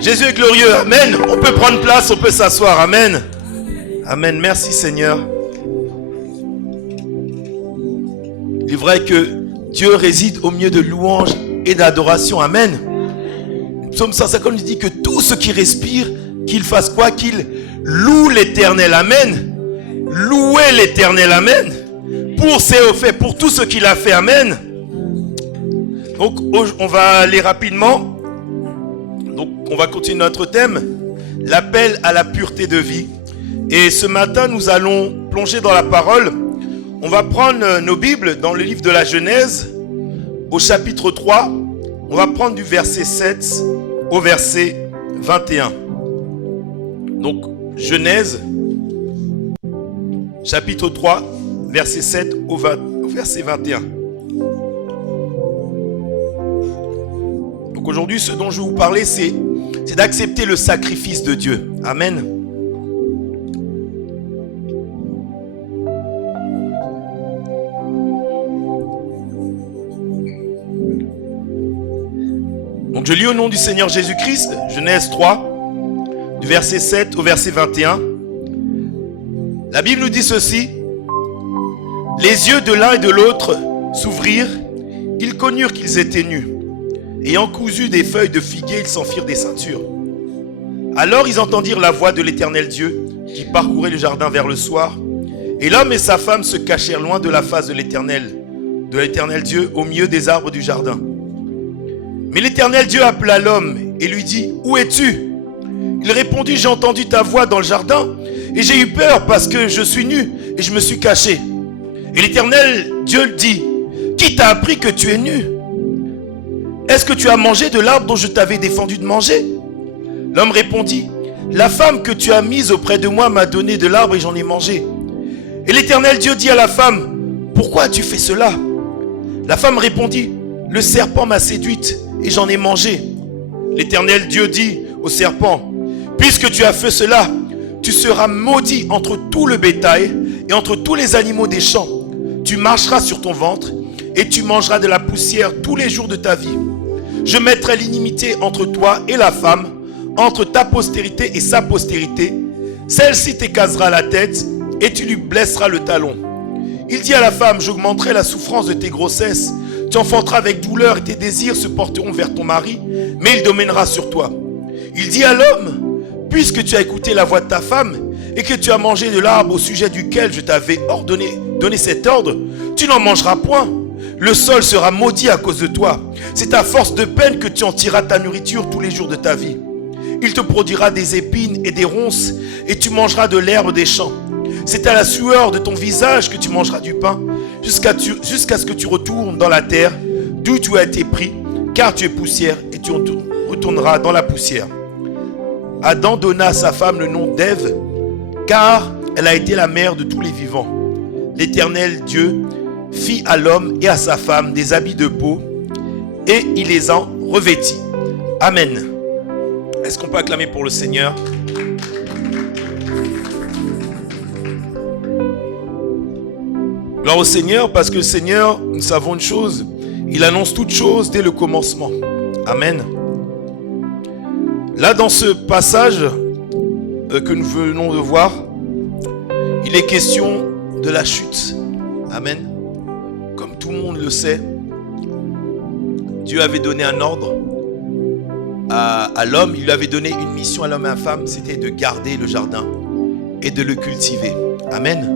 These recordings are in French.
Jésus est glorieux. Amen. On peut prendre place, on peut s'asseoir. Amen. Amen. Merci Seigneur. Il est vrai que Dieu réside au milieu de louanges et d'adoration. Amen. Psaume 150 nous dit que tout ce qui respire, qu'il fasse quoi? Qu'il loue l'Éternel. Amen. Louez l'Éternel. Amen. Pour ses hauts faits, pour tout ce qu'il a fait. Amen. Donc on va aller rapidement. Donc on va continuer notre thème, l'appel à la pureté de vie. Et ce matin nous allons plonger dans la parole. On va prendre nos Bibles dans le livre de la Genèse au chapitre 3. On va prendre du verset 7 au verset 21. Donc Genèse chapitre 3 verset 7 au verset 21. Donc aujourd'hui, ce dont je vais vous parler, c'est d'accepter le sacrifice de Dieu. Amen. Donc je lis au nom du Seigneur Jésus-Christ, Genèse 3, du verset 7 au verset 21. La Bible nous dit ceci. Les yeux de l'un et de l'autre s'ouvrirent, ils connurent qu'ils étaient nus. Ayant cousu des feuilles de figuier, ils s'en firent des ceintures. Alors ils entendirent la voix de l'Éternel Dieu qui parcourait le jardin vers le soir. Et l'homme et sa femme se cachèrent loin de la face de l'Éternel Dieu, au milieu des arbres du jardin. Mais l'Éternel Dieu appela l'homme et lui dit, « Où es-tu » Il répondit, « J'ai entendu ta voix dans le jardin et j'ai eu peur parce que je suis nu et je me suis caché. » Et l'Éternel Dieu dit, « Qui t'a appris que tu es nu? Est-ce que tu as mangé de l'arbre dont je t'avais défendu de manger ?» L'homme répondit, « La femme que tu as mise auprès de moi m'a donné de l'arbre et j'en ai mangé. » Et l'Éternel Dieu dit à la femme, « Pourquoi as-tu fait cela ?» La femme répondit, « Le serpent m'a séduite et j'en ai mangé. » L'Éternel Dieu dit au serpent, « Puisque tu as fait cela, tu seras maudit entre tout le bétail et entre tous les animaux des champs. Tu marcheras sur ton ventre et tu mangeras de la poussière tous les jours de ta vie. Je mettrai l'inimité entre toi et la femme, entre ta postérité et sa postérité. Celle-ci t'écrasera la tête et tu lui blesseras le talon. Il dit à la femme, j'augmenterai la souffrance de tes grossesses. Tu enfanteras avec douleur et tes désirs se porteront vers ton mari, mais il dominera sur toi. Il dit à l'homme, puisque tu as écouté la voix de ta femme et que tu as mangé de l'arbre au sujet duquel je t'avais donné cet ordre, tu n'en mangeras point. Le sol sera maudit à cause de toi. C'est à force de peine que tu en tireras ta nourriture tous les jours de ta vie. Il te produira des épines et des ronces et tu mangeras de l'herbe des champs. C'est à la sueur de ton visage que tu mangeras du pain jusqu'à ce que tu retournes dans la terre d'où tu as été pris, car tu es poussière et tu retourneras dans la poussière. Adam donna à sa femme le nom d'Ève, car elle a été la mère de tous les vivants. L'Éternel Dieu fit à l'homme et à sa femme des habits de peau, et il les en revêtit. Amen. Est-ce qu'on peut acclamer pour le Seigneur? Gloire au Seigneur, parce que le Seigneur, nous savons une chose, il annonce toutes choses dès le commencement. Amen. Là, dans ce passage que nous venons de voir, il est question de la chute. Amen. Comme tout le monde le sait, Dieu avait donné un ordre à l'homme. Il lui avait donné une mission à l'homme et à la femme, c'était de garder le jardin et de le cultiver. Amen.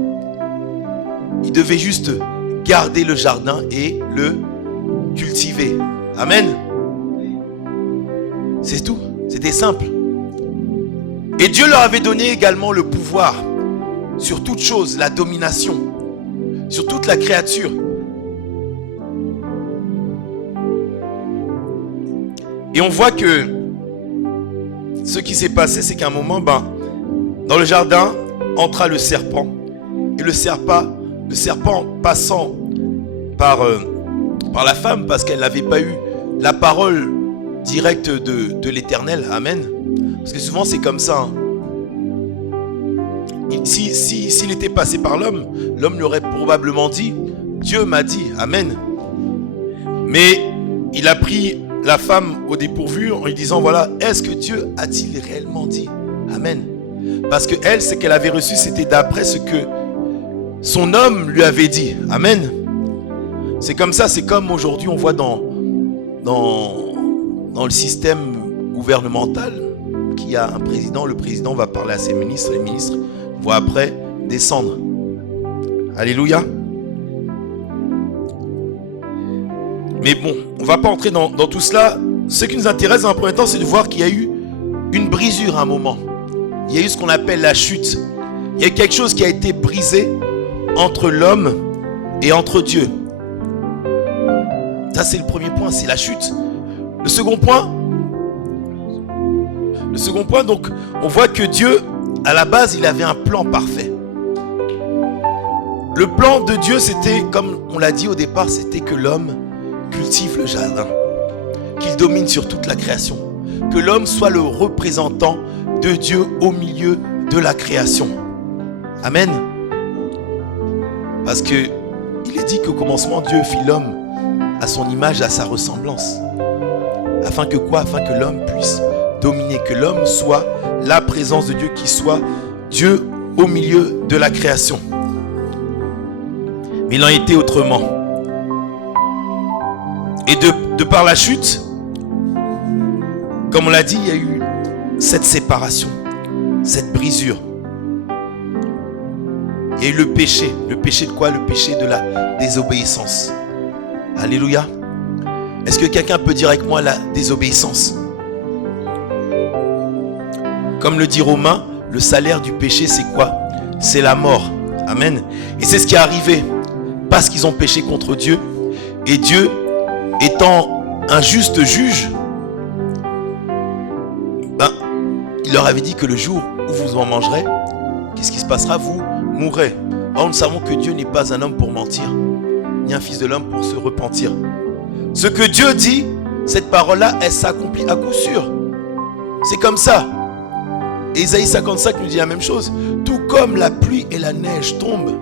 Il devait juste garder le jardin et le cultiver. Amen. C'est tout. C'était simple. Et Dieu leur avait donné également le pouvoir sur toute chose, la domination, sur toute la créature. Et on voit que ce qui s'est passé, c'est qu'à un moment, dans le jardin, entra le serpent. Et le serpent passant par la femme, parce qu'elle n'avait pas eu la parole directe de l'Éternel. Amen. Parce que souvent c'est comme ça. S'il était passé par l'homme, l'homme lui aurait probablement dit, Dieu m'a dit. Amen. Mais il a pris la femme au dépourvu en lui disant, voilà, est-ce que Dieu a-t-il réellement dit? Amen. Parce que elle, ce qu'elle avait reçu, c'était d'après ce que son homme lui avait dit. Amen. C'est comme ça, c'est comme aujourd'hui on voit dans le système gouvernemental qu'il y a un président, le président va parler à ses ministres, les ministres vont après descendre. Alléluia. Mais bon, on ne va pas entrer dans tout cela. Ce qui nous intéresse dans un premier temps, c'est de voir qu'il y a eu une brisure à un moment. Il y a eu ce qu'on appelle la chute. Il y a eu quelque chose qui a été brisé entre l'homme et entre Dieu. Ça, c'est le premier point, c'est la chute. Le second point, donc, on voit que Dieu, à la base, il avait un plan parfait. Le plan de Dieu, c'était, comme on l'a dit au départ, c'était que l'homme cultive le jardin, qu'il domine sur toute la création, que l'homme soit le représentant de Dieu au milieu de la création. Amen. Parce que il est dit qu'au commencement, Dieu fit l'homme à son image, à sa ressemblance. Afin que quoi? Afin que l'homme puisse dominer, que l'homme soit la présence de Dieu, qui soit Dieu au milieu de la création. Mais il en était autrement. Et de par la chute, comme on l'a dit, il y a eu cette séparation, cette brisure. Il y a eu le péché. Le péché de quoi? Le péché de la désobéissance. Alléluia. Est-ce que quelqu'un peut dire avec moi la désobéissance? Comme le dit Romain, le salaire du péché, c'est quoi? C'est la mort. Amen. Et c'est ce qui est arrivé parce qu'ils ont péché contre Dieu. Et Dieu, étant un juste juge, il leur avait dit que le jour où vous en mangerez, qu'est-ce qui se passera? Vous mourrez. Or, nous savons que Dieu n'est pas un homme pour mentir, ni un fils de l'homme pour se repentir. Ce que Dieu dit, cette parole-là, elle s'accomplit à coup sûr. C'est comme ça. Ésaïe 55 nous dit la même chose. Tout comme la pluie et la neige tombent,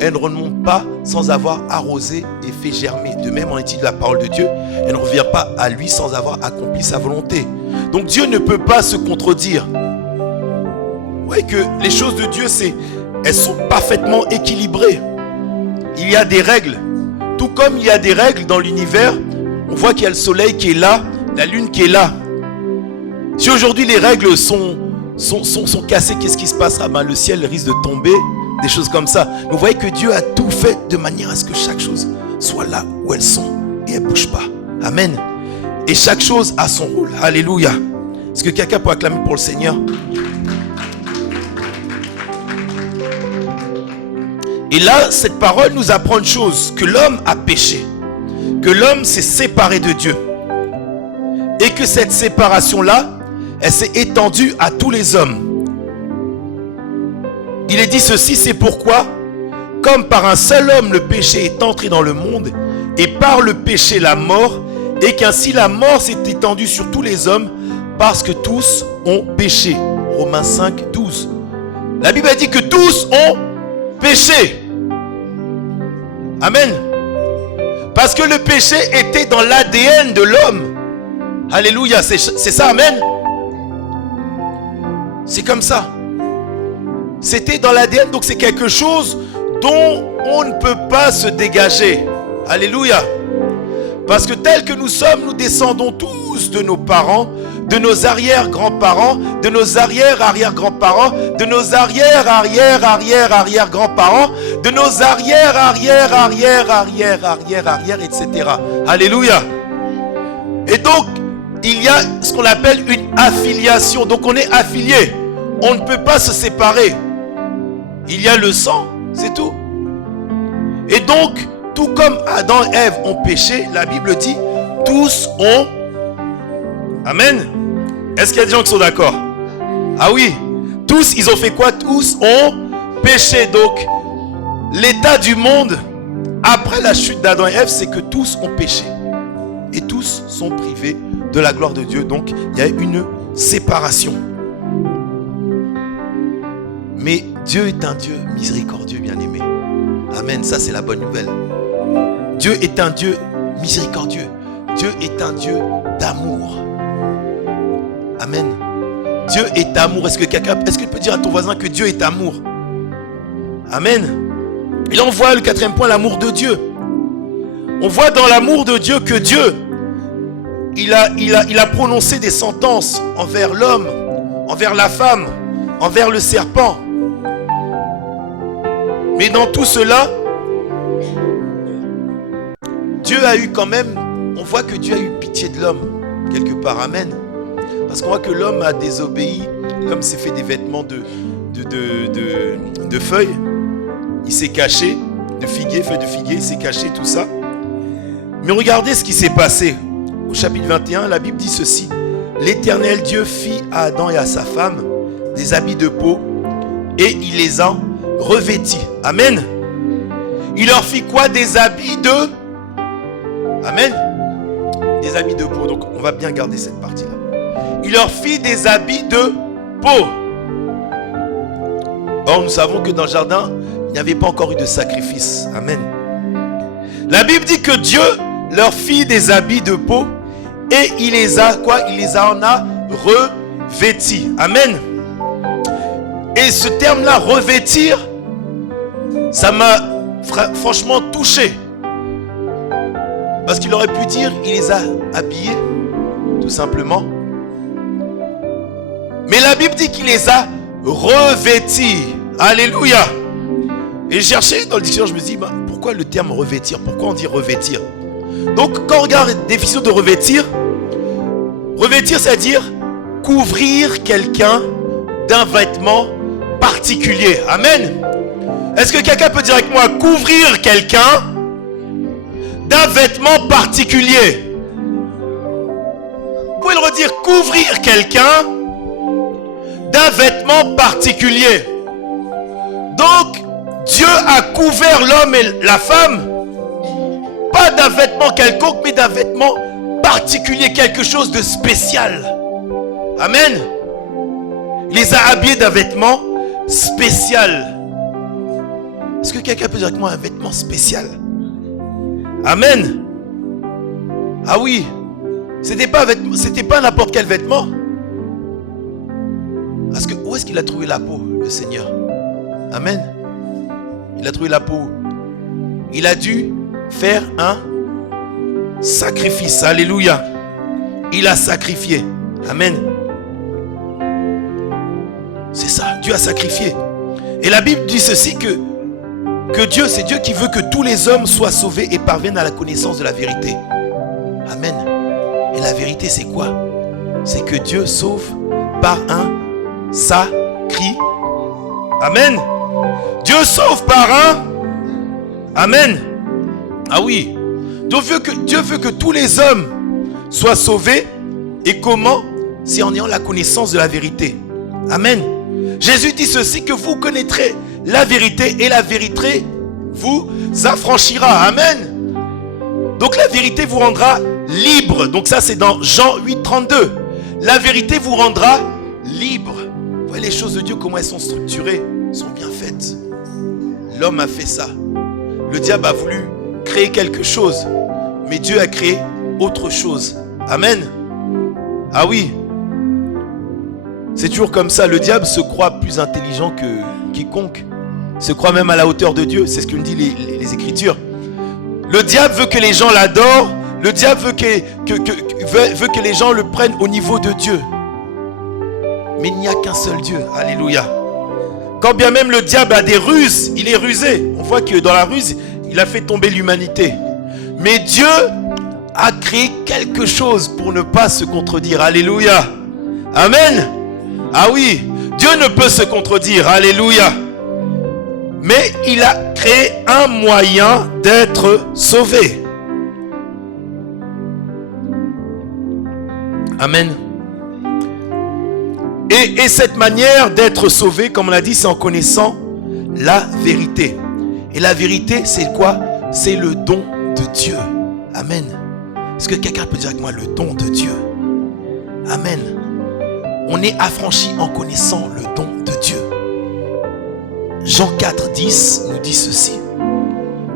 elle ne remonte pas sans avoir arrosé et fait germer. De même, en est-il de la parole de Dieu, elle ne revient pas à lui sans avoir accompli sa volonté. Donc Dieu ne peut pas se contredire. Vous voyez que les choses de Dieu, elles sont parfaitement équilibrées. Il y a des règles. Tout comme il y a des règles dans l'univers, on voit qu'il y a le soleil qui est là, la lune qui est là. Si aujourd'hui les règles sont cassées, qu'est-ce qui se passera? Le ciel risque de tomber, des choses comme ça. Vous voyez que Dieu a tout fait de manière à ce que chaque chose soit là où elles sont et elles ne bougent pas. Amen. Et chaque chose a son rôle. Alléluia. Est-ce que quelqu'un peut acclamer pour le Seigneur? Et là, cette parole nous apprend une chose, que l'homme a péché, que l'homme s'est séparé de Dieu, et que cette séparation-là, elle s'est étendue à tous les hommes. Il est dit ceci, c'est pourquoi, comme par un seul homme le péché est entré dans le monde, et par le péché la mort, et qu'ainsi la mort s'est étendue sur tous les hommes, parce que tous ont péché. Romains 5, 12. La Bible a dit que tous ont péché. Amen. Parce que le péché était dans l'ADN de l'homme. Alléluia, c'est ça, amen. C'est comme ça. C'était dans l'ADN, donc c'est quelque chose dont on ne peut pas se dégager. Alléluia. Parce que tel que nous sommes, nous descendons tous de nos parents, de nos arrière-grands-parents, de nos arrière-arrière-grands-parents, de nos arrière-arrière-arrière-arrière-grands-parents, de nos arrière-arrière-arrière-arrière-arrière-arrière, etc. Alléluia. Et donc, il y a ce qu'on appelle une affiliation. Donc, on est affilié. On ne peut pas se séparer. Il y a le sang, c'est tout. Et donc, tout comme Adam et Ève ont péché, la Bible dit, tous ont... Amen. Est-ce qu'il y a des gens qui sont d'accord? Ah oui. Tous, ils ont fait quoi? Tous ont péché. Donc, l'état du monde, après la chute d'Adam et Ève, c'est que tous ont péché. Et tous sont privés de la gloire de Dieu. Donc, il y a une séparation. Mais Dieu est un Dieu miséricordieux, bien-aimé. Amen. Ça, c'est la bonne nouvelle. Dieu est un Dieu miséricordieux. Dieu est un Dieu d'amour. Amen. Dieu est amour. Est-ce que tu peux dire à ton voisin que Dieu est amour? Amen. Et là on voit le quatrième point, l'amour de Dieu. On voit dans l'amour de Dieu que Dieu, il a prononcé des sentences envers l'homme, envers la femme, envers le serpent. Mais dans tout cela, Dieu a eu quand même, on voit que Dieu a eu pitié de l'homme, quelque part. Amen. Parce qu'on voit que l'homme a désobéi, l'homme s'est fait des vêtements de feuilles, il s'est caché, de figuier, feuilles de figuier, il s'est caché, tout ça. Mais regardez ce qui s'est passé. Au chapitre 21, la Bible dit ceci. L'Éternel Dieu fit à Adam et à sa femme des habits de peau et il les a revêtis. Amen. Il leur fit quoi? Des habits de... Amen. Des habits de peau. Donc on va bien garder cette partie-là. Il leur fit des habits de peau. Or nous savons que dans le jardin, il n'y avait pas encore eu de sacrifice. Amen. La Bible dit que Dieu leur fit des habits de peau et il les a quoi? Il les en a revêtis. Amen. Et ce terme-là, revêtir, ça m'a franchement touché. Parce qu'il aurait pu dire, il les a habillés, tout simplement. Mais la Bible dit qu'il les a revêtis. Alléluia. Et j'ai cherché dans le dictionnaire, je me dis, pourquoi le terme revêtir? Pourquoi on dit revêtir? Donc, quand on regarde la définition de revêtir, c'est-à-dire couvrir quelqu'un d'un vêtement particulier. Amen. Est-ce que quelqu'un peut dire avec moi, couvrir quelqu'un d'un vêtement particulier? Vous pouvez le redire, couvrir quelqu'un d'un vêtement particulier. Donc, Dieu a couvert l'homme et la femme, pas d'un vêtement quelconque, mais d'un vêtement particulier, quelque chose de spécial. Amen. Il les a habillés d'un vêtement spécial. Est-ce que quelqu'un peut dire avec moi un vêtement spécial? Amen. Ah oui, c'était pas n'importe quel vêtement. Parce que où est-ce qu'il a trouvé la peau, le Seigneur? Amen. Il a trouvé la peau. Il a dû faire un sacrifice. Alléluia. Il a sacrifié. Amen. C'est ça, Dieu a sacrifié. Et la Bible dit ceci que Dieu, c'est Dieu qui veut que tous les hommes soient sauvés et parviennent à la connaissance de la vérité. Amen. Et la vérité, c'est quoi? C'est que Dieu sauve par un sacrifice. Amen. Dieu sauve par un... Amen. Ah oui. Dieu veut que tous les hommes soient sauvés. Et comment? C'est en ayant la connaissance de la vérité. Amen. Jésus dit ceci, que vous connaîtrez la vérité et la vérité vous affranchira. Amen. Donc la vérité vous rendra libre. Donc ça c'est dans Jean 8, 32. La vérité vous rendra libre. Vous voyez les choses de Dieu, comment elles sont structurées, sont bien faites. L'homme a fait ça. Le diable a voulu créer quelque chose, mais Dieu a créé autre chose. Amen. Ah oui. C'est toujours comme ça. Le diable se croit plus intelligent que quiconque. Se croit même à la hauteur de Dieu. C'est ce que nous disent les Écritures. Le diable veut que les gens l'adorent. Le diable veut que les gens le prennent au niveau de Dieu. Mais il n'y a qu'un seul Dieu. Alléluia. Quand bien même le diable a des ruses, il est rusé. On voit que dans la ruse, il a fait tomber l'humanité. Mais Dieu a créé quelque chose pour ne pas se contredire. Alléluia. Amen. Ah oui, Dieu ne peut se contredire. Alléluia. Mais il a créé un moyen d'être sauvé. Amen. Et cette manière d'être sauvé, comme on l'a dit, c'est en connaissant la vérité. Et la vérité, c'est quoi? C'est le don de Dieu. Amen. Est-ce que quelqu'un peut dire avec moi le don de Dieu? Amen. On est affranchi en connaissant le don de Dieu. Jean 4, 10 nous dit ceci.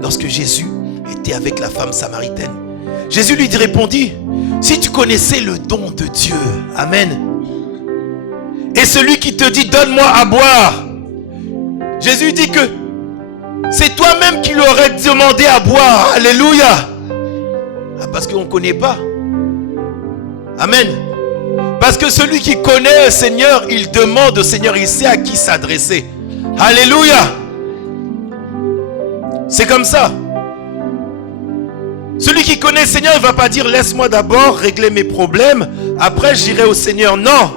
Lorsque Jésus était avec la femme samaritaine, Jésus lui répondit, si tu connaissais le don de Dieu, amen, et celui qui te dit, donne-moi à boire, Jésus dit que c'est toi-même qui lui aurais demandé à boire, alléluia. Parce qu'on ne connaît pas, amen. Parce que celui qui connaît le Seigneur, il demande au Seigneur, il sait à qui s'adresser, alléluia. C'est comme ça. Celui qui connaît le Seigneur, il ne va pas dire, laisse-moi d'abord régler mes problèmes, après j'irai au Seigneur. Non.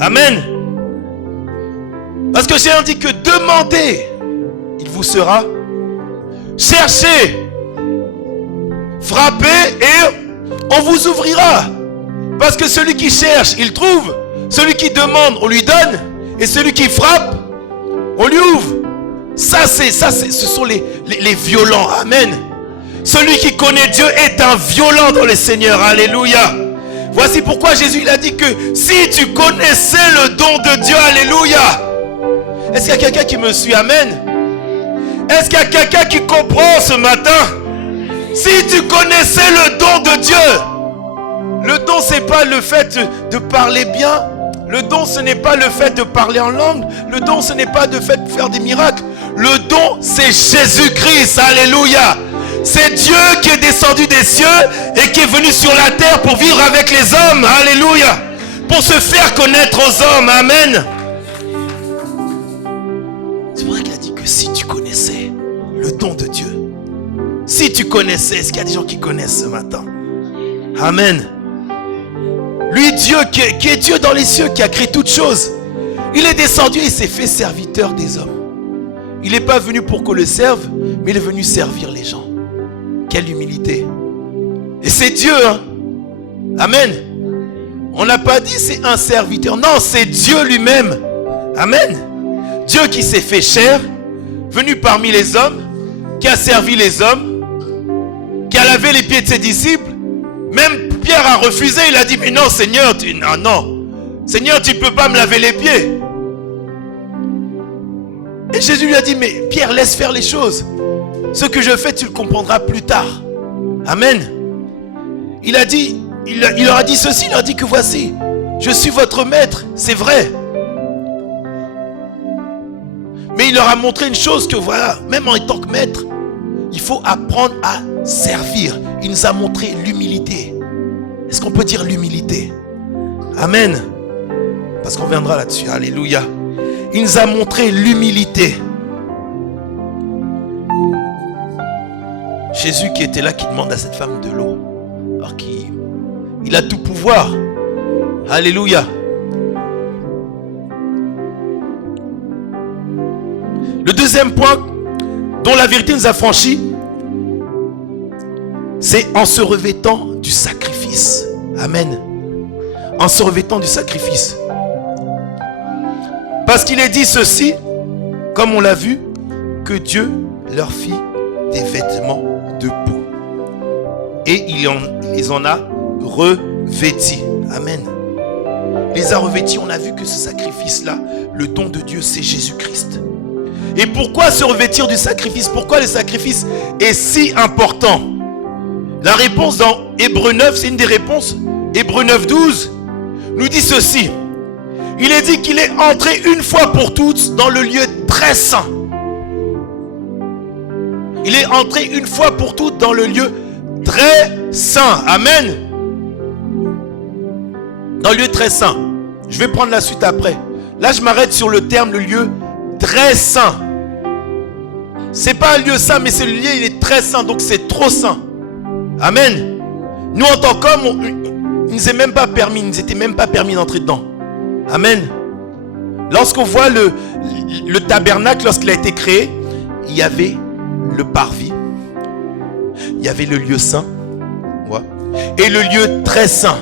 Amen. Parce que j'ai dit que demandez, il vous sera. Cherchez, frappez et on vous ouvrira. Parce que celui qui cherche, il trouve. Celui qui demande, on lui donne. Et celui qui frappe, on lui ouvre. Ce sont les violents. Amen. Celui qui connaît Dieu est un violent dans le Seigneur. Alléluia. Voici pourquoi Jésus il a dit que si tu connaissais le don de Dieu, alléluia. Est-ce qu'il y a quelqu'un qui me suit? Amen. Est-ce qu'il y a quelqu'un qui comprend ce matin? Si tu connaissais le don de Dieu. Le don, ce n'est pas le fait de parler bien. Le don, ce n'est pas le fait de parler en langue. Le don, ce n'est pas le fait de faire des miracles. Le don, c'est Jésus-Christ. Alléluia. C'est Dieu qui est descendu des cieux et qui est venu sur la terre pour vivre avec les hommes. Alléluia. Pour se faire connaître aux hommes. Amen. C'est vrai qu'il a dit que si tu connaissais le don de Dieu. Si tu connaissais, est-ce qu'il y a des gens qui connaissent ce matin? Amen. Lui, Dieu, qui est Dieu dans les cieux, qui a créé toutes choses. Il est descendu et il s'est fait serviteur des hommes. Il n'est pas venu pour qu'on le serve, mais il est venu servir les gens. Quelle humilité. Et c'est Dieu, hein? Amen. On n'a pas dit c'est un serviteur. Non, c'est Dieu lui-même. Amen. Dieu qui s'est fait chair, venu parmi les hommes, qui a servi les hommes, qui a lavé les pieds de ses disciples. Même Pierre a refusé, il a dit, mais non Seigneur, non. Seigneur, tu ne peux pas me laver les pieds. Et Jésus lui a dit, mais Pierre, laisse faire les choses. Ce que je fais, tu le comprendras plus tard. Amen. Il a dit, il leur a dit ceci, il leur a dit que voici, je suis votre maître, c'est vrai. Mais il leur a montré une chose que voilà, même en tant que maître, il faut apprendre à servir. Il nous a montré l'humilité. Est-ce qu'on peut dire l'humilité? Amen. Parce qu'on viendra là-dessus. Alléluia. Il nous a montré l'humilité. Jésus qui était là, qui demande à cette femme de l'eau. Alors il a tout pouvoir. Alléluia. Le deuxième point dont la vérité nous a franchi, c'est en se revêtant du sacrifice. Amen. En se revêtant du sacrifice. Parce qu'il est dit ceci, comme on l'a vu, que Dieu leur fit des vêtements de peau. Et il les en a revêtis. Amen. Il les a revêtis, on a vu que ce sacrifice-là, le don de Dieu, c'est Jésus-Christ. Et pourquoi se revêtir du sacrifice? Pourquoi le sacrifice est si important? La réponse dans Hébreux 9, c'est une des réponses. Hébreux 9, 12 nous dit ceci. Il est dit qu'il est entré une fois pour toutes dans le lieu très saint. Il est entré une fois pour toutes dans le lieu très saint. Amen. Dans le lieu très saint. Je vais prendre la suite après. Là, je m'arrête sur le terme, le lieu très saint. C'est pas un lieu saint, mais c'est le lieu, il est très saint, donc c'est trop saint. Amen. Nous, en tant qu'hommes, il nous est même pas permis, il nous était même pas permis d'entrer dedans. Amen. Lorsqu'on voit le tabernacle, lorsqu'il a été créé, il y avait le parvis, il y avait le lieu saint, et le lieu très saint,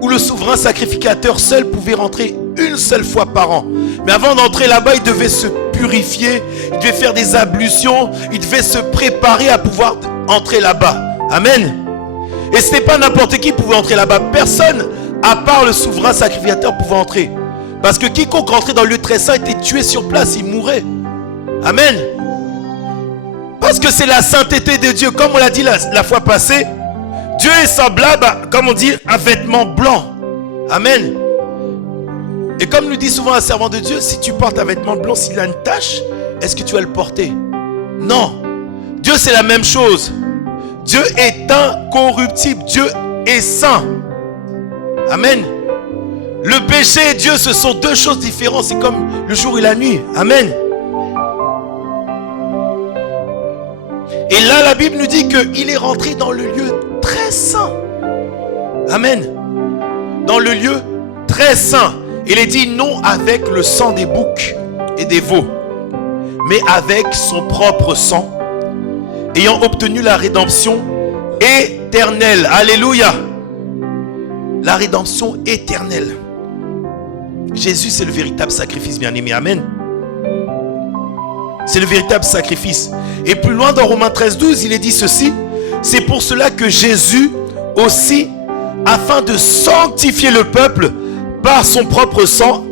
où le souverain sacrificateur seul pouvait rentrer une seule fois par an. Mais avant d'entrer là-bas, il devait se purifier, il devait faire des ablutions, il devait se préparer à pouvoir entrer là-bas. Amen. Et ce n'est pas n'importe qui pouvait entrer là-bas. Personne, à part le souverain sacrificateur, pouvait entrer. Parce que quiconque rentrait dans le lieu très saint était tué sur place, il mourait. Amen. Parce que c'est la sainteté de Dieu. Comme on l'a dit la fois passée, Dieu est semblable, comme on dit, un vêtement blanc. Amen. Et comme nous dit souvent un servant de Dieu, si tu portes un vêtement blanc, s'il a une tache, est-ce que tu vas le porter? Non. Dieu, c'est la même chose. Dieu est incorruptible. Dieu est saint. Amen. Le péché et Dieu, ce sont deux choses différentes. C'est comme le jour et la nuit. Amen. Et là, la Bible nous dit qu'il est rentré dans le lieu très saint. Amen. Dans le lieu très saint. Il est dit non avec le sang des boucs et des veaux, mais avec son propre sang, ayant obtenu la rédemption éternelle. Alléluia. La rédemption éternelle. Jésus, c'est le véritable sacrifice, bien-aimé. Amen. C'est le véritable sacrifice. Et plus loin dans Romains 13:12, il est dit ceci. C'est pour cela que Jésus aussi, afin de sanctifier le peuple par son propre sang,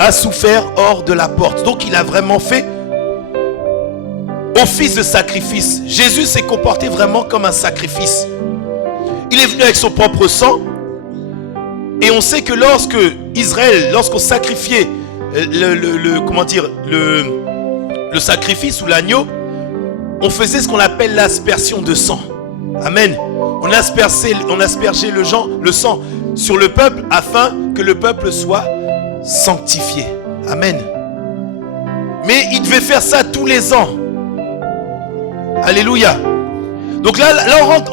a souffert hors de la porte. Donc il a vraiment fait office de sacrifice. Jésus s'est comporté vraiment comme un sacrifice. Il est venu avec son propre sang. Et on sait que lorsque Israël, lorsqu'on sacrifiait le sacrifice ou l'agneau, on faisait ce qu'on appelle l'aspersion de sang. Amen. On aspergeait le sang sur le peuple afin que le peuple soit sanctifié. Amen. Mais il devait faire ça tous les ans. Alléluia. Donc là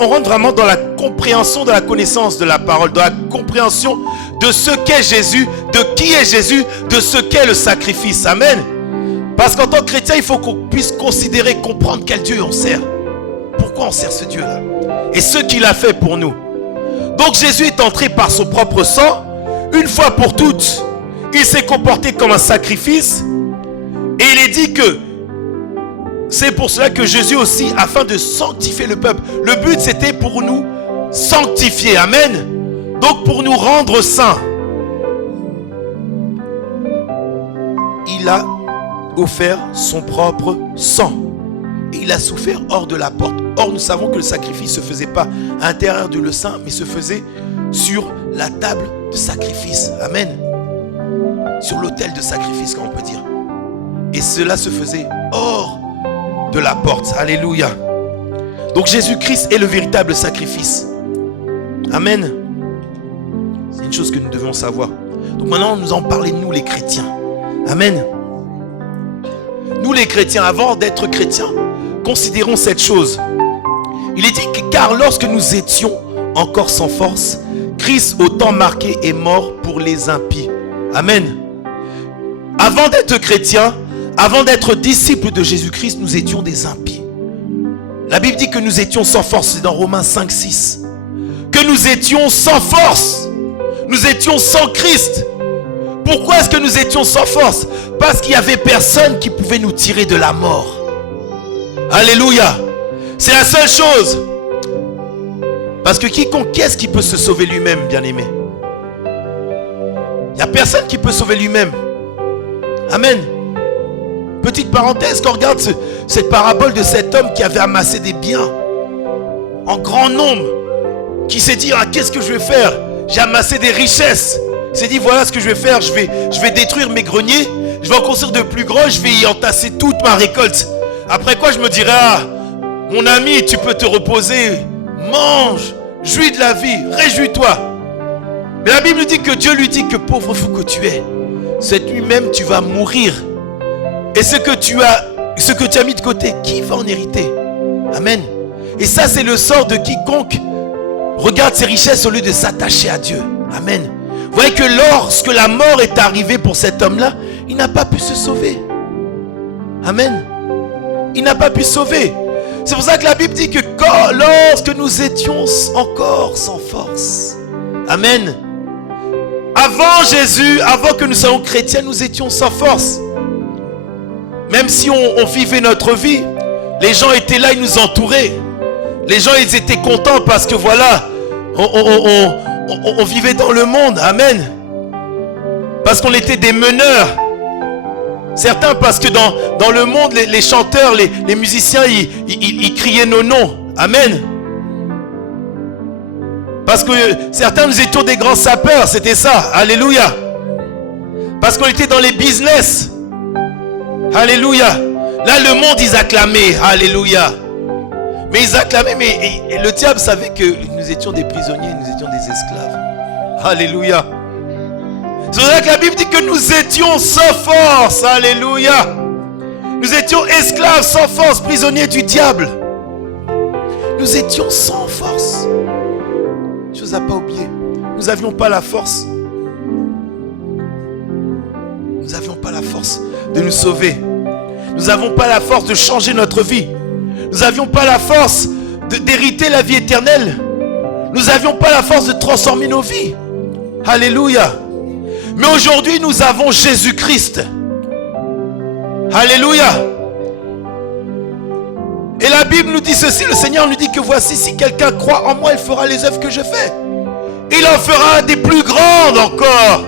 on rentre vraiment dans la compréhension de la connaissance de la parole, dans la compréhension de ce qu'est Jésus, de qui est Jésus, de ce qu'est le sacrifice. Amen. Parce qu'en tant que chrétien, il faut qu'on puisse considérer, comprendre quel Dieu on sert. Pourquoi on sert ce Dieu-là? Et ce qu'il a fait pour nous. Donc Jésus est entré par son propre sang, une fois pour toutes. Il s'est comporté comme un sacrifice. Et il est dit que c'est pour cela que Jésus aussi, afin de sanctifier le peuple. Le but, c'était pour nous sanctifier. Amen. Donc pour nous rendre saints. Il a offert son propre sang. Et il a souffert hors de la porte. Or, nous savons que le sacrifice ne se faisait pas à l'intérieur de le sein, mais se faisait sur la table de sacrifice. Amen. Sur l'autel de sacrifice, comme on peut dire. Et cela se faisait hors de la porte. Alléluia. Donc Jésus-Christ est le véritable sacrifice. Amen. C'est une chose que nous devons savoir. Donc maintenant, nous en parlons, nous les chrétiens. Amen. Nous les chrétiens, avant d'être chrétiens, considérons cette chose. Il est dit que car lorsque nous étions encore sans force, Christ au temps marqué est mort pour les impies. Amen. Avant d'être chrétiens, avant d'être disciples de Jésus-Christ, nous étions des impies. La Bible dit que nous étions sans force, c'est dans Romains 5:6. Que nous étions sans force. Nous étions sans Christ. Pourquoi est-ce que nous étions sans force? Parce qu'il n'y avait personne qui pouvait nous tirer de la mort. Alléluia. C'est la seule chose. Parce que quiconque, qui est-ce qui peut se sauver lui-même, bien-aimé? Il n'y a personne qui peut sauver lui-même. Amen. Petite parenthèse, quand on regarde cette parabole de cet homme qui avait amassé des biens en grand nombre, qui s'est dit, ah, qu'est-ce que je vais faire? J'ai amassé des richesses. Il s'est dit, voilà ce que je vais faire, je vais détruire mes greniers, je vais en construire de plus gros, je vais y entasser toute ma récolte. Après quoi je me dirai, ah, mon ami, tu peux te reposer, mange, jouis de la vie, réjouis-toi. Mais la Bible dit que Dieu lui dit que pauvre fou que tu es, cette nuit même tu vas mourir. Et ce que tu as mis de côté, qui va en hériter? Amen. Et ça c'est le sort de quiconque regarde ses richesses au lieu de s'attacher à Dieu. Amen. Vous voyez que lorsque la mort est arrivée pour cet homme-là, il n'a pas pu se sauver. Amen. Il n'a pas pu se sauver. C'est pour ça que la Bible dit que lorsque nous étions encore sans force. Amen. Avant Jésus, avant que nous soyons chrétiens, nous étions sans force. Même si on vivait notre vie, les gens étaient là, ils nous entouraient. Les gens, ils étaient contents parce que voilà, on vivait dans le monde. Amen. Parce qu'on était des meneurs. Certains, parce que dans le monde, les chanteurs, les musiciens, ils criaient nos noms. Amen. Parce que certains, nous étions des grands sapeurs, c'était ça. Alléluia. Parce qu'on était dans les business. Alléluia. Là, le monde, ils acclamaient. Alléluia. Mais ils acclamaient, mais le diable savait que nous étions des prisonniers, nous étions des esclaves. Alléluia. C'est pour ça que la Bible dit que nous étions sans force. Alléluia. Nous étions esclaves sans force, prisonniers du diable. Nous étions sans force. Chose à pas oublier. Nous n'avions pas la force. Nous n'avions pas la force de nous sauver. Nous n'avons pas la force de changer notre vie. Nous n'avions pas la force d'hériter la vie éternelle. Nous n'avions pas la force de transformer nos vies. Alléluia. Mais aujourd'hui, nous avons Jésus-Christ. Alléluia. Et la Bible nous dit ceci, le Seigneur nous dit que voici, si quelqu'un croit en moi, il fera les œuvres que je fais. Il en fera des plus grandes encore.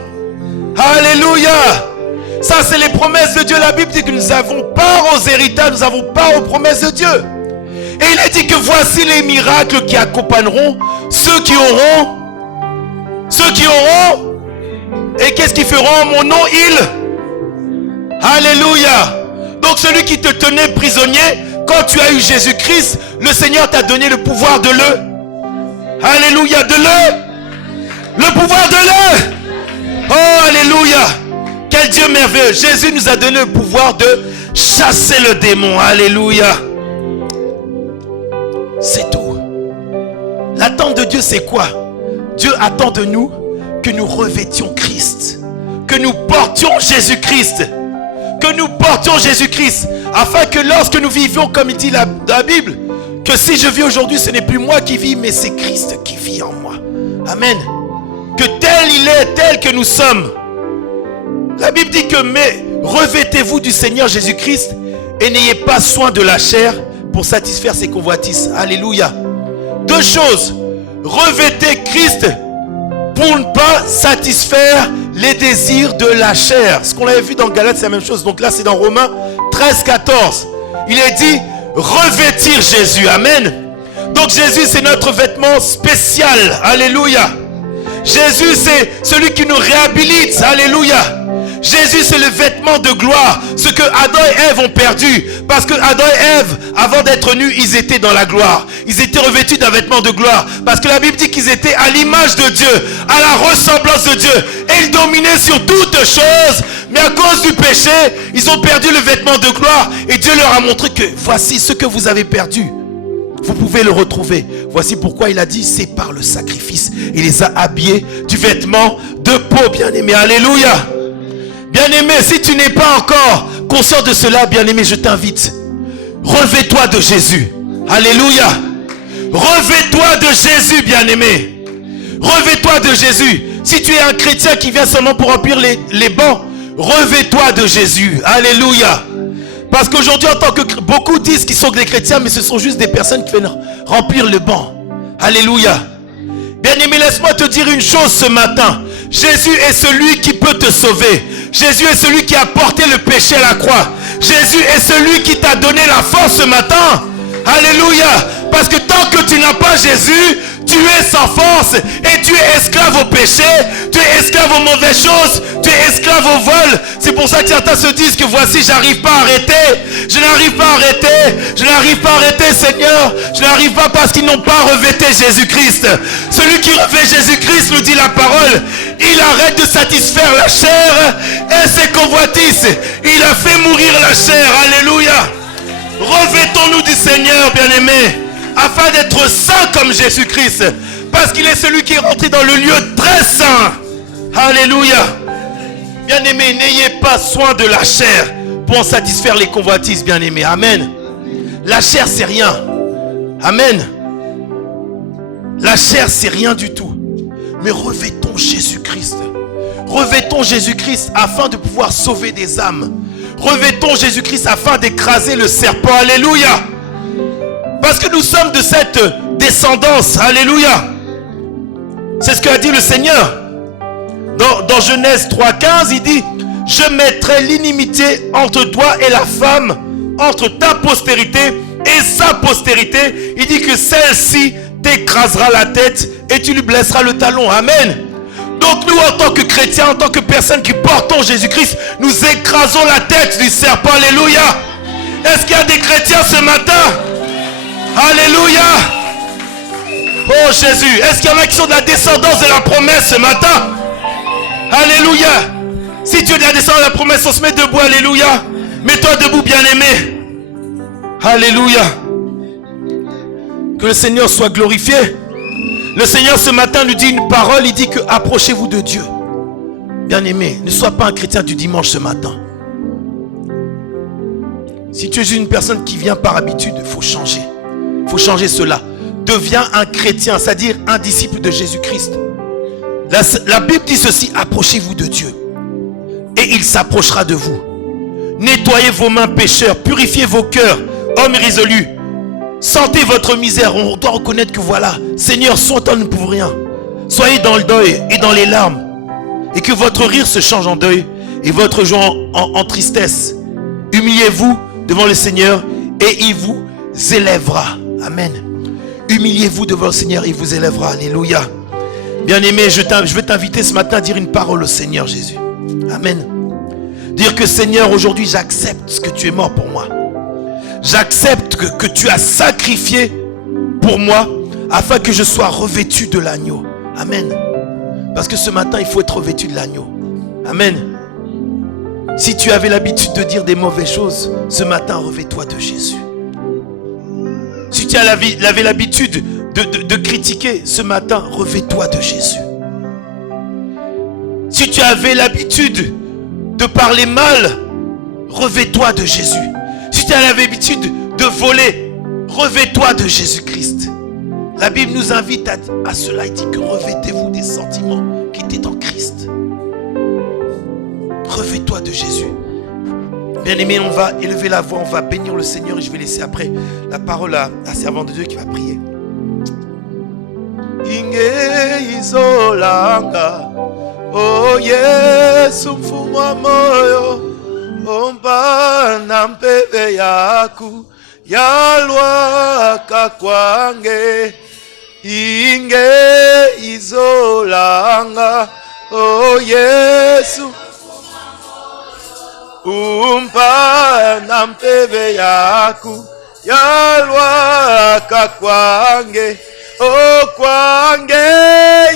Alléluia. Ça, c'est les promesses de Dieu. La Bible dit que nous avons part aux héritages, nous avons part aux promesses de Dieu. Et il est dit que voici les miracles qui accompagneront ceux qui auront. Et qu'est-ce qu'ils feront en mon nom? Alléluia. Donc celui qui te tenait prisonnier, quand tu as eu Jésus-Christ, le Seigneur t'a donné le pouvoir de Alléluia, le pouvoir de Oh, alléluia. Quel Dieu merveilleux. Jésus nous a donné le pouvoir de chasser le démon. Alléluia. C'est tout. L'attente de Dieu, c'est quoi? Dieu attend de nous que nous revêtions Christ, que nous portions Jésus-Christ, afin que lorsque nous vivions, comme il dit la Bible, que si je vis aujourd'hui, ce n'est plus moi qui vis, mais c'est Christ qui vit en moi. Amen. Que tel il est, tel que nous sommes. La Bible dit que mais revêtez-vous du Seigneur Jésus-Christ et n'ayez pas soin de la chair pour satisfaire ses convoitises. Alléluia. Deux choses. Revêtez Christ pour ne pas satisfaire les désirs de la chair. Ce qu'on avait vu dans Galates, c'est la même chose. Donc là, c'est dans Romains 13, 14. Il est dit revêtir Jésus. Amen. Donc Jésus, c'est notre vêtement spécial. Alléluia. Jésus, c'est celui qui nous réhabilite. Alléluia. Jésus, c'est le vêtement de gloire. Ce que Adam et Ève ont perdu. Parce que Adam et Ève, avant d'être nus, ils étaient dans la gloire. Ils étaient revêtus d'un vêtement de gloire. Parce que la Bible dit qu'ils étaient à l'image de Dieu, à la ressemblance de Dieu. Et ils dominaient sur toutes choses. Mais à cause du péché, ils ont perdu le vêtement de gloire. Et Dieu leur a montré que voici ce que vous avez perdu. Vous pouvez le retrouver. Voici pourquoi il a dit, c'est par le sacrifice. Il les a habillés du vêtement de peau, bien-aimé. Alléluia. Bien-aimé, si tu n'es pas encore conscient de cela, bien-aimé, je t'invite. Revêt-toi de Jésus. Alléluia. Revêt-toi de Jésus, bien-aimé. Revêt-toi de Jésus. Si tu es un chrétien qui vient seulement pour remplir les bancs, revêt-toi de Jésus. Alléluia. Parce qu'aujourd'hui, en tant que beaucoup disent qu'ils sont des chrétiens, mais ce sont juste des personnes qui viennent remplir le banc. Alléluia. Bien-aimé, laisse-moi te dire une chose ce matin. Jésus est celui qui peut te sauver. Jésus est celui qui a porté le péché à la croix. Jésus est celui qui t'a donné la force ce matin. Alléluia. Parce que tant que tu n'as pas Jésus, tu es sans force et tu es esclave au péché, tu es esclave aux mauvaises choses, tu es esclave au vol. C'est pour ça que certains se disent que voici, j'arrive pas à arrêter, je n'arrive pas à arrêter, je n'arrive pas à arrêter, Seigneur, je n'arrive pas parce qu'ils n'ont pas revêté Jésus-Christ. Celui qui revêt Jésus-Christ, nous dit la parole, il arrête de satisfaire la chair et ses convoitises. Il a fait mourir la chair. Alléluia. Revêtons-nous du Seigneur, bien-aimés, afin d'être saints comme Jésus-Christ, parce qu'il est celui qui est rentré dans le lieu très saint. Alléluia. Bien-aimés, n'ayez pas soin de la chair pour en satisfaire les convoitises, bien-aimés. Amen. La chair, c'est rien. Amen. La chair, c'est rien du tout. Mais revêtons Jésus-Christ. Revêtons Jésus-Christ afin de pouvoir sauver des âmes. Revêtons Jésus-Christ afin d'écraser le serpent. Alléluia. Parce que nous sommes de cette descendance. Alléluia. C'est ce qu'a dit le Seigneur. Dans Genèse 3,15, il dit, je mettrai l'inimitié entre toi et la femme, entre ta postérité et sa postérité. Il dit que celle-ci t'écrasera la tête et tu lui blesseras le talon. Amen. Donc nous, en tant que chrétiens, en tant que personnes qui portons Jésus-Christ, nous écrasons la tête du serpent. Alléluia. Est-ce qu'il y a des chrétiens ce matin? Alléluia. Oh Jésus. Est-ce qu'il y en a qui sont de la descendance de la promesse ce matin? Alléluia. Si tu es de la descendance de la promesse, on se met debout. Alléluia. Mets-toi debout, bien-aimé. Alléluia. Que le Seigneur soit glorifié. Le Seigneur ce matin nous dit une parole. Il dit que approchez-vous de Dieu. Bien-aimé, ne sois pas un chrétien du dimanche ce matin. Si tu es une personne qui vient par habitude, il faut changer. Il faut changer cela. Deviens un chrétien, c'est-à-dire un disciple de Jésus-Christ. La Bible dit ceci, approchez-vous de Dieu et il s'approchera de vous. Nettoyez vos mains pécheurs, purifiez vos cœurs, hommes résolus. Sentez votre misère, on doit reconnaître que voilà, Seigneur, sans toi nous ne pouvons rien. Soyez dans le deuil et dans les larmes et que votre rire se change en deuil et votre joie en tristesse. Humiliez-vous devant le Seigneur et il vous élèvera. Amen. Humiliez-vous devant le Seigneur et il vous élèvera. Alléluia. Bien-aimé, je veux t'inviter ce matin à dire une parole au Seigneur Jésus. Amen. Dire que Seigneur, aujourd'hui j'accepte que tu es mort pour moi. J'accepte que tu as sacrifié pour moi afin que je sois revêtu de l'agneau. Amen. Parce que ce matin, il faut être revêtu de l'agneau. Amen. Si tu avais l'habitude de dire des mauvaises choses, ce matin, revêt-toi de Jésus. Si tu avais l'habitude de critiquer, ce matin, revêt-toi de Jésus. Si tu avais l'habitude de parler mal, revêt-toi de Jésus. Si tu avais l'habitude de voler, revêt-toi de Jésus-Christ. La Bible nous invite à cela. Il dit que revêtez-vous des sentiments qui étaient en Christ. Revêt-toi de Jésus. Bien-aimé, on va élever la voix, on va bénir le Seigneur et je vais laisser après la parole à la servante de Dieu qui va prier. Inge izolanga, oh Yesu mfumwa moyo, omba na mpeve yaku, yalwa kakwange. Inge izolanga, oh Yesu umpa na mpeve yaku, yalwa kakwange. O kwange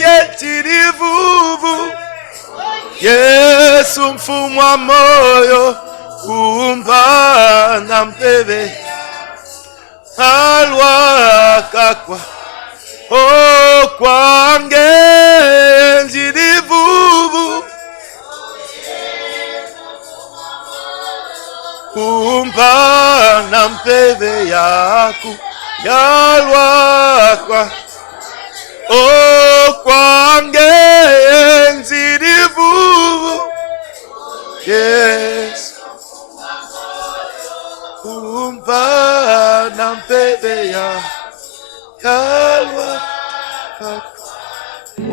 yetirivuvu, Yesu mfumwa moyo, umpa na mpeve alwa kakwa. O kwange yetirivuvu, umpa na mpeve yaku, yalwa kwa. O kwange nzirivuvu, yes, umpa na mpeve ya yalwa kwa.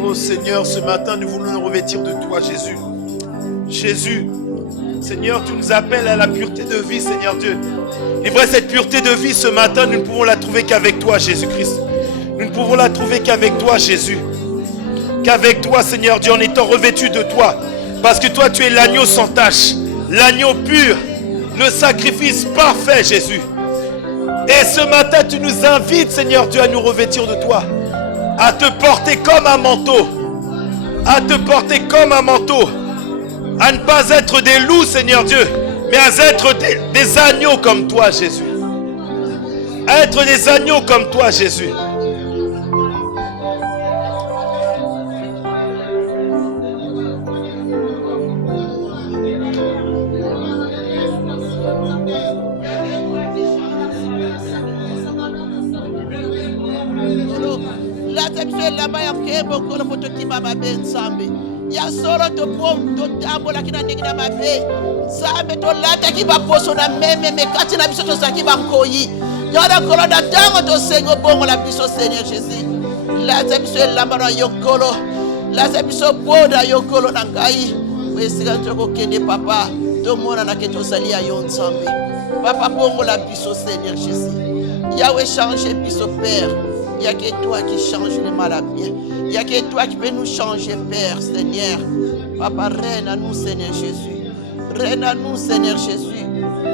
Oh Seigneur, ce matin nous voulons nous revêtir de toi, Jésus. Jésus, Seigneur, tu nous appelles à la pureté de vie, Seigneur Dieu. Et vrai, cette pureté de vie ce matin, nous ne pouvons la trouver qu'avec toi, Jésus-Christ. Nous ne pouvons la trouver qu'avec toi, Jésus. Qu'avec toi, Seigneur Dieu, en étant revêtu de toi. Parce que toi, tu es l'agneau sans tache, l'agneau pur, le sacrifice parfait, Jésus. Et ce matin, tu nous invites, Seigneur Dieu, à nous revêtir de toi. À te porter comme un manteau. À te porter comme un manteau. À ne pas être des loups, Seigneur Dieu, mais à être des agneaux comme toi, Jésus. À être des agneaux comme toi, Jésus. Ya solo to pom to tambola kina ndingina mabe sambe to lata kiba poso na meme mekati na biso to sakiba nkoyi yona kolo na tango to sengo bongo la biso Seigneur Jésus lata biso lambara yokolo lata biso boda yokolo na ngai esika tokokende papa tomonana ke tozali ya yo nzambe papa bongola biso Seigneur Jésus Yahweh change biso Père. Il n'y a que toi qui change le mal à bien. Il n'y a que toi qui peux nous changer Père Seigneur. Papa règne à nous Seigneur Jésus. Règne à nous Seigneur Jésus.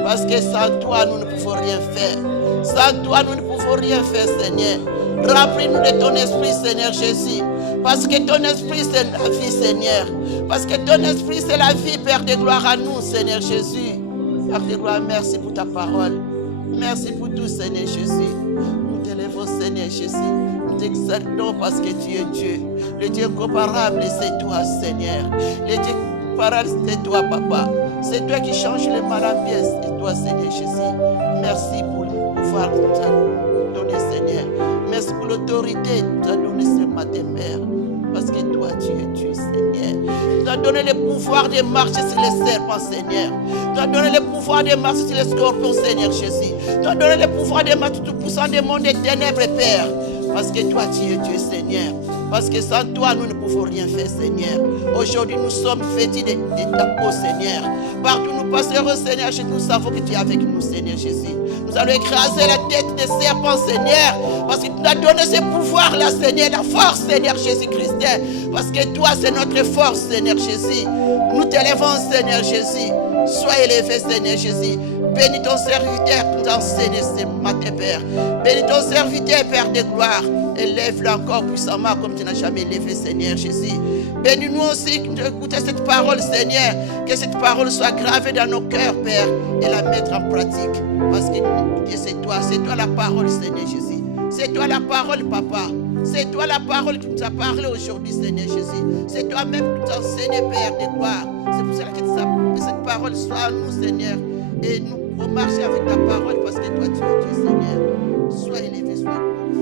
Parce que sans toi nous ne pouvons rien faire. Sans toi nous ne pouvons rien faire Seigneur. Remplis-nous de ton esprit Seigneur Jésus. Parce que ton esprit c'est la vie Seigneur. Parce que ton esprit c'est la vie Père de gloire à nous Seigneur Jésus. Père de gloire, merci pour ta parole. Merci pour tout Seigneur Jésus. Nous t'élèvons Seigneur Jésus. Nous t'exaltons parce que tu es Dieu. Le Dieu incomparable c'est toi Seigneur. Le Dieu incomparable c'est toi Papa. C'est toi qui changes le mal à bien. C'est toi Seigneur Jésus. Merci pour le pouvoir que tu as donné Seigneur. Merci pour l'autorité que tu as donné ce matin Père. Parce que toi, tu es Dieu, Seigneur. Tu as donné le pouvoir de marcher sur les serpents, Seigneur. Tu as donné le pouvoir de marcher sur les scorpions, Seigneur Jésus. Tu as donné le pouvoir de marcher tout poussant des mondes des ténèbres, Père. Parce que toi, tu es Dieu, Seigneur. Parce que sans toi, nous ne pouvons rien faire, Seigneur. Aujourd'hui, nous sommes vêtus de ta peau, Seigneur. Partout nous passerons, Seigneur, nous savons que tu es avec nous, Seigneur Jésus. Nous allons écraser la tête des serpents, Seigneur. Parce que tu nous as donné ce pouvoir-là, Seigneur. La force, Seigneur Jésus-Christ. Parce que toi, c'est notre force, Seigneur Jésus. Nous t'élèvons, Seigneur Jésus. Sois élevé, Seigneur Jésus. Bénis ton serviteur qui nous enseigne ce matin, Père. Bénis ton serviteur, Père de gloire. Élève-le encore puissamment comme tu n'as jamais élevé, Seigneur Jésus. Bénis-nous aussi d'écouter cette parole, Seigneur. Que cette parole soit gravée dans nos cœurs, Père, et la mettre en pratique. Parce que c'est toi la parole, Seigneur Jésus. C'est toi la parole, Papa. C'est toi la parole qui nous a parlé aujourd'hui, Seigneur Jésus. C'est toi-même qui nous enseignes, Père de gloire. C'est pour cela que cette parole soit à nous, Seigneur. Et nous pouvons marcher avec ta parole parce que toi, tu es Dieu, Seigneur. Sois élevé, sois glorifié.